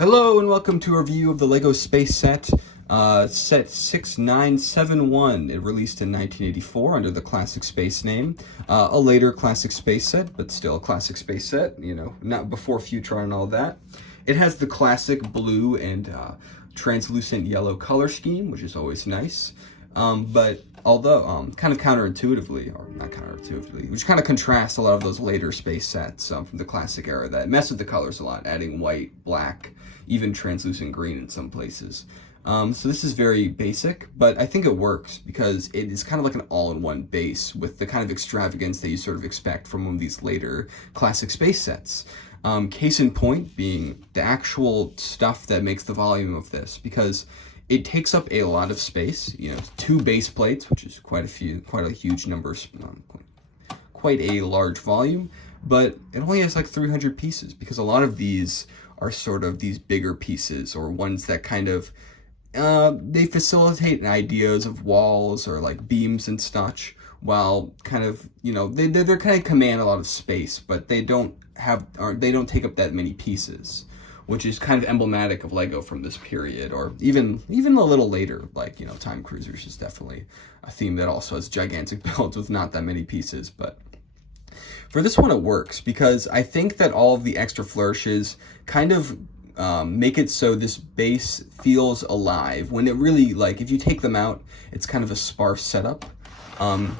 Hello and welcome to a review of the LEGO Space Set, Set 6971. It released in 1984 under the Classic Space name. A later Classic Space Set, but still a Classic Space Set, you know, not before Futron and all that. It has the classic blue and translucent yellow color scheme, which is always nice. But although kind of counterintuitively, or not counterintuitively, which kind of contrasts a lot of those later space sets from the classic era that mess with the colors a lot, adding white, black, even translucent green in some places. So this is very basic, but I think it works because it is kind of like an all-in-one base with the kind of extravagance that you sort of expect from one of these later classic space sets. Case in point being the actual stuff that makes the volume of this, because it takes up a lot of space, you know, 2 base plates, which is quite a huge number, quite a large volume, but it only has like 300 pieces because a lot of these are sort of these bigger pieces or ones that kind of, they facilitate ideas of walls or like beams and such, while kind of, you know, they're kind of command a lot of space, but they don't take up that many pieces, which is kind of emblematic of LEGO from this period, or even a little later, like, you know, Time Cruisers is definitely a theme that also has gigantic builds with not that many pieces. But for this one, it works because I think that all of the extra flourishes kind of make it so this base feels alive, when it really, like, if you take them out, it's kind of a sparse setup.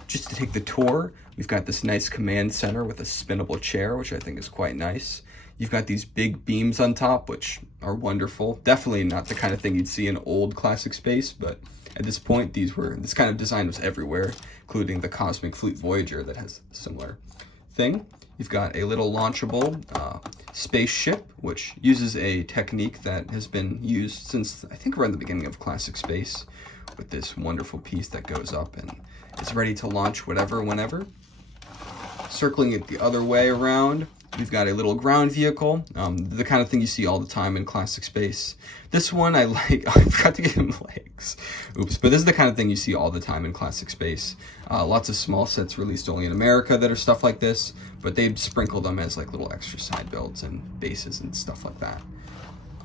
Just to take the tour, we've got this nice command center with a spinnable chair, which I think is quite nice. You've got these big beams on top, which are wonderful. Definitely not the kind of thing you'd see in old classic space, but at this point, this kind of design was everywhere, including the Cosmic Fleet Voyager that has a similar thing. You've got a little launchable spaceship, which uses a technique that has been used since, I think, around the beginning of classic space, with this wonderful piece that goes up and is ready to launch whatever, whenever. Circling it the other way around, we've got a little ground vehicle, the kind of thing you see all the time in classic space. This one I like. I forgot to give him legs. Oops. But this is the kind of thing you see all the time in classic space. Lots of small sets released only in America that are stuff like this, but they sprinkle them as like little extra side builds and bases and stuff like that.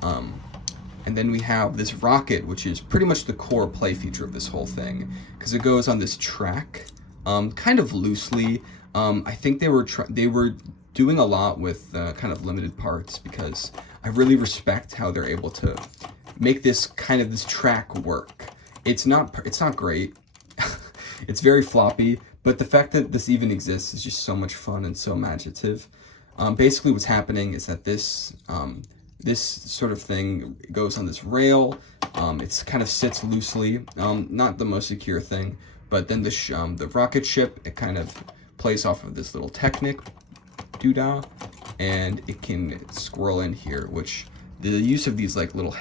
And then we have this rocket, which is pretty much the core play feature of this whole thing, because it goes on this track, kind of loosely. I think they were doing a lot with kind of limited parts, because I really respect how they're able to make this track work. It's not great. It's very floppy, but the fact that this even exists is just so much fun and so imaginative. Basically what's happening is that this sort of thing goes on this rail. It's kind of sits loosely, not the most secure thing, but then the rocket ship, it kind of plays off of this little Technic doodah, and it can squirrel in here, which the use of these like little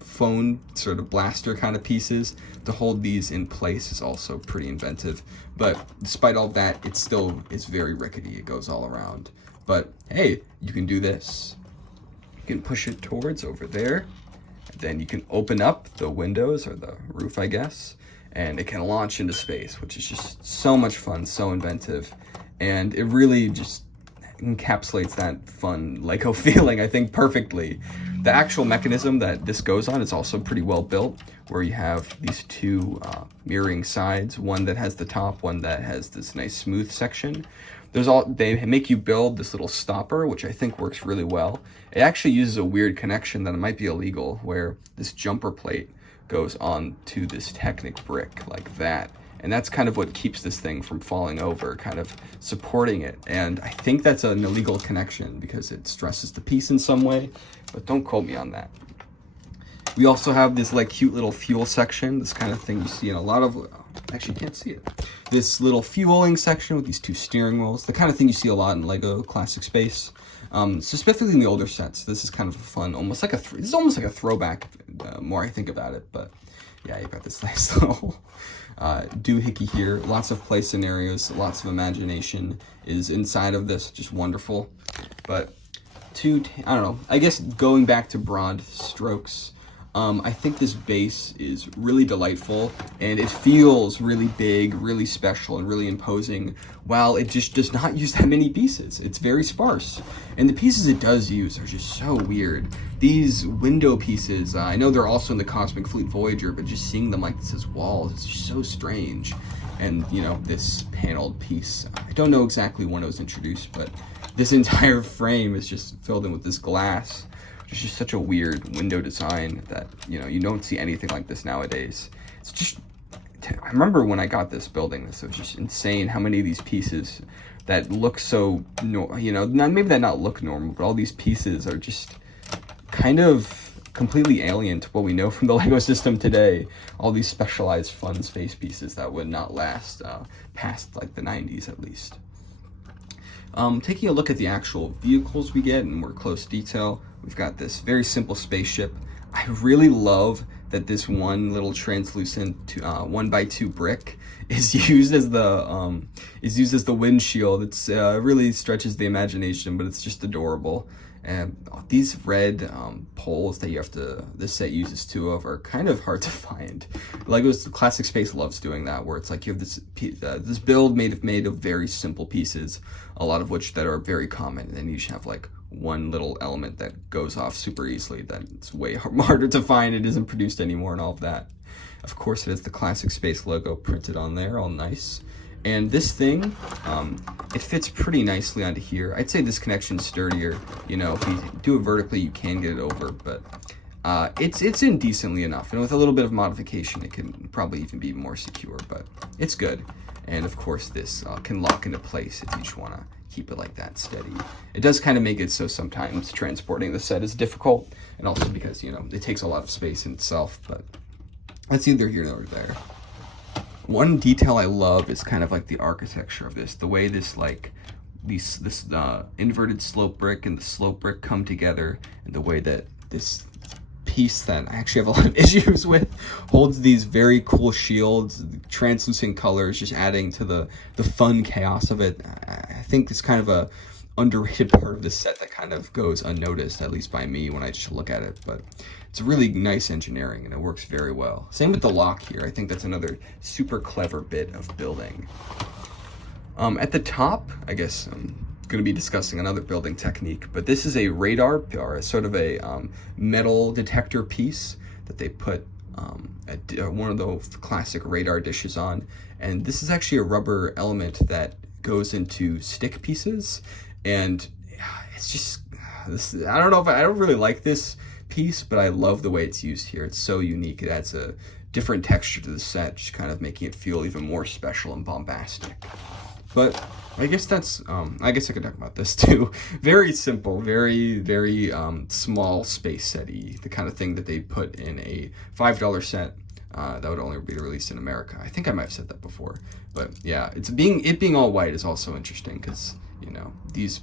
phone sort of blaster kind of pieces to hold these in place is also pretty inventive. But despite all that, it still is very rickety. It goes all around. But hey, you can do this. You can push it towards over there, and then you can open up the windows, or the roof, I guess, and it can launch into space, which is just so much fun, so inventive, and it really just encapsulates that fun LEGO feeling, I think, perfectly. The actual mechanism that this goes on is also pretty well built, where you have these 2 mirroring sides, one that has the top, one that has this nice smooth section. They make you build this little stopper, which I think works really well. It actually uses a weird connection that might be illegal, where this jumper plate goes on to this Technic brick like that. And that's kind of what keeps this thing from falling over, kind of supporting it. And I think that's an illegal connection because it stresses the piece in some way, but don't quote me on that. We also have this like cute little fuel section, this kind of thing you see in a lot of, actually you can't see it. This little fueling section with these 2 steering wheels, the kind of thing you see a lot in LEGO Classic Space. So specifically in the older sets, this is kind of a fun, almost like this is almost like a throwback, more I think about it, but yeah, you've got this nice little doohickey here. Lots of play scenarios, lots of imagination is inside of this, just wonderful. But I don't know, I guess going back to broad strokes, I think this base is really delightful, and it feels really big, really special, and really imposing, while it just does not use that many pieces. It's very sparse. And the pieces it does use are just so weird. These window pieces, I know they're also in the Cosmic Fleet Voyager, but just seeing them like this as walls, it's just so strange. And, you know, this paneled piece, I don't know exactly when it was introduced, but this entire frame is just filled in with this glass. It's just such a weird window design that, you know, you don't see anything like this nowadays. It's just, I remember when I got this building, this was just insane how many of these pieces that look so, you know, maybe that not look normal, but all these pieces are just kind of completely alien to what we know from the Lego system today. All these specialized fun space pieces that would not last past like the 90s at least. Taking a look at the actual vehicles we get in more close detail, we've got this very simple spaceship. I really love that this one little translucent 1x2 brick is used as the windshield. It's really stretches the imagination, but it's just adorable. And these red poles that this set uses two of are kind of hard to find. Lego's Classic Space loves doing that, where it's like you have this build made of very simple pieces, a lot of which that are very common, and then you should have like one little element that goes off super easily that's way harder to find. It isn't produced anymore and all of that. Of course, it has the Classic Space logo printed on there, all nice. And this thing, it fits pretty nicely onto here. I'd say this connection's sturdier. You know, if you do it vertically, you can get it over, but it's in decently enough. And with a little bit of modification, it can probably even be more secure, but it's good. And of course, this can lock into place if you just want to keep it like that steady. It does kind of make it so sometimes transporting the set is difficult, and also because, you know, it takes a lot of space in itself, but that's either here or there. One detail I love is kind of like the architecture of this, the way this inverted slope brick and the slope brick come together, and the way that this piece that I actually have a lot of issues with holds these very cool shields, translucent colors, just adding to the fun chaos of it. I think it's kind of a underrated part of this set that kind of goes unnoticed, at least by me when I just look at it, but it's really nice engineering and it works very well. Same with the lock here. I think that's another super clever bit of building. At the top, I guess I'm going to be discussing another building technique, but this is a radar, or sort of a metal detector piece that they put one of those classic radar dishes on, and this is actually a rubber element that goes into stick pieces, and it's just I don't really like this piece, but I love the way it's used here. It's so unique. It adds a different texture to the set, just kind of making it feel even more special and bombastic. But I guess that's I guess I could talk about this too. Very simple, very small space set-y, the kind of thing that they put in a $5 set that would only be released in America. I think I might have said that before, but yeah, it being all white is also interesting because, you know,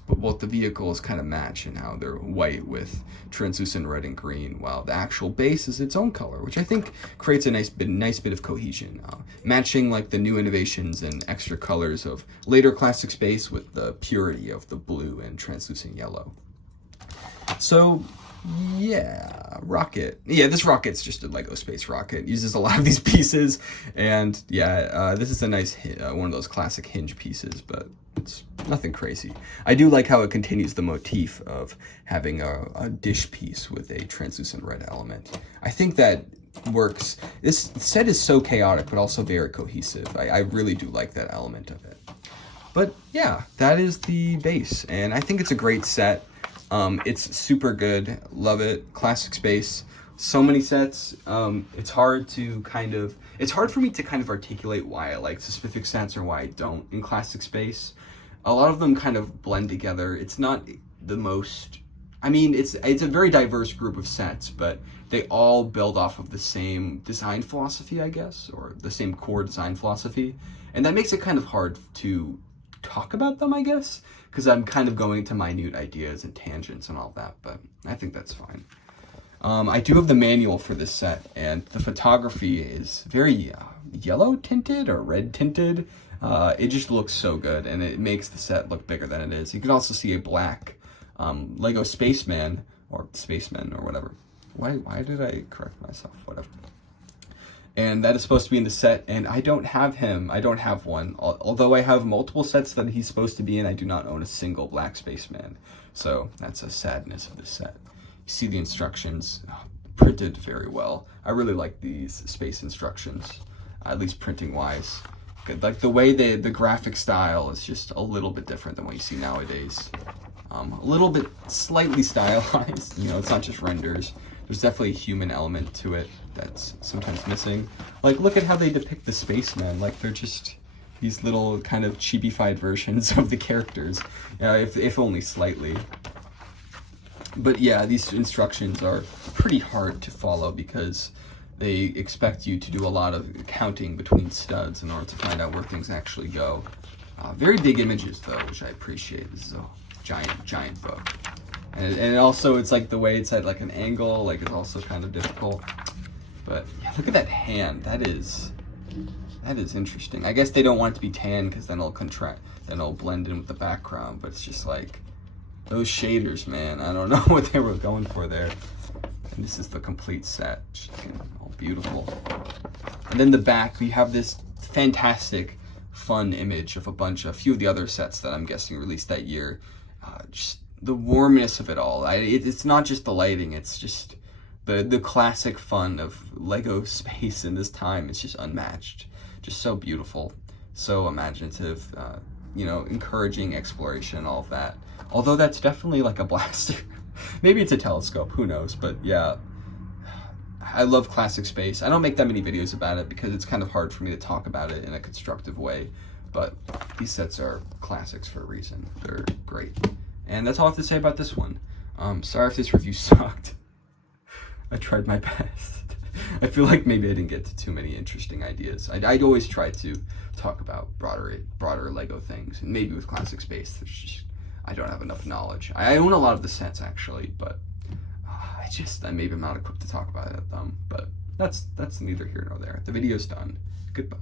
both the vehicles kind of match in how they're white with translucent red and green, while the actual base is its own color, which I think creates a nice bit of cohesion, matching like the new innovations and extra colors of later Classic Space with the purity of the blue and translucent yellow. So yeah, rocket. Yeah, this rocket's just a Lego space rocket. It uses a lot of these pieces, and yeah, this is a nice one of those classic hinge pieces, but it's nothing crazy. I do like how it continues the motif of having a dish piece with a translucent red element. I think that works. This set is so chaotic, but also very cohesive. I really do like that element of it. But yeah, that is the base, and I think it's a great set. It's super good. Love it. Classic Space. So many sets. It's hard for me to kind of articulate why I like specific sets or why I don't in Classic Space. A lot of them kind of blend together. It's not the most, I mean, it's a very diverse group of sets, but they all build off of the same design philosophy, I guess, or the same core design philosophy. And that makes it kind of hard to talk about them, I guess, because I'm kind of going to minute ideas and tangents and all that, but I think that's fine. I do have the manual for this set, and the photography is very yellow tinted or red tinted. It just looks so good, and it makes the set look bigger than it is. You can also see a black Lego spaceman, or spaceman, or whatever, Why did I correct myself? Whatever. And that is supposed to be in the set, and I don't have him. I don't have one. Although I have multiple sets that he's supposed to be in, I do not own a single Black Spaceman. So that's a sadness of this set. You see the instructions, printed very well. I really like these space instructions, at least printing-wise. Like the way the graphic style is just a little bit different than what you see nowadays. A little bit slightly stylized, you know, it's not just renders. There's definitely a human element to it that's sometimes missing. Like, look at how they depict the spacemen. Like, they're just these little kind of chibi-fied versions of the characters, if only slightly. But yeah, these instructions are pretty hard to follow because they expect you to do a lot of counting between studs in order to find out where things actually go. Very big images, though, which I appreciate. This is a giant book. And also, it's like the way it's at like an angle, like it's also kind of difficult. But yeah, look at that hand. That is interesting. I guess they don't want it to be tan because then it'll contract, then it'll blend in with the background. But it's just like those shaders, man. I don't know what they were going for there. And this is the complete set, just all beautiful. And then the back, we have this fantastic, fun image of a few of the other sets that I'm guessing released that year. Just the warmness of it all. It's not just the lighting, it's just the classic fun of Lego space in this time. It's just unmatched. Just so beautiful, so imaginative, you know, encouraging exploration, all of that. Although that's definitely like a blaster. Maybe it's a telescope, who knows, but yeah. I love classic space. I don't make that many videos about it because it's kind of hard for me to talk about it in a constructive way, but these sets are classics for a reason. They're great. And that's all I have to say about this one. Sorry if this review sucked. I tried my best. I feel like maybe I didn't get to too many interesting ideas. I'd always try to talk about broader Lego things, and maybe with classic space, there's just, I don't have enough knowledge. I own a lot of the sets actually, but maybe I'm not equipped to talk about them. But that's neither here nor there. The video's done. Goodbye.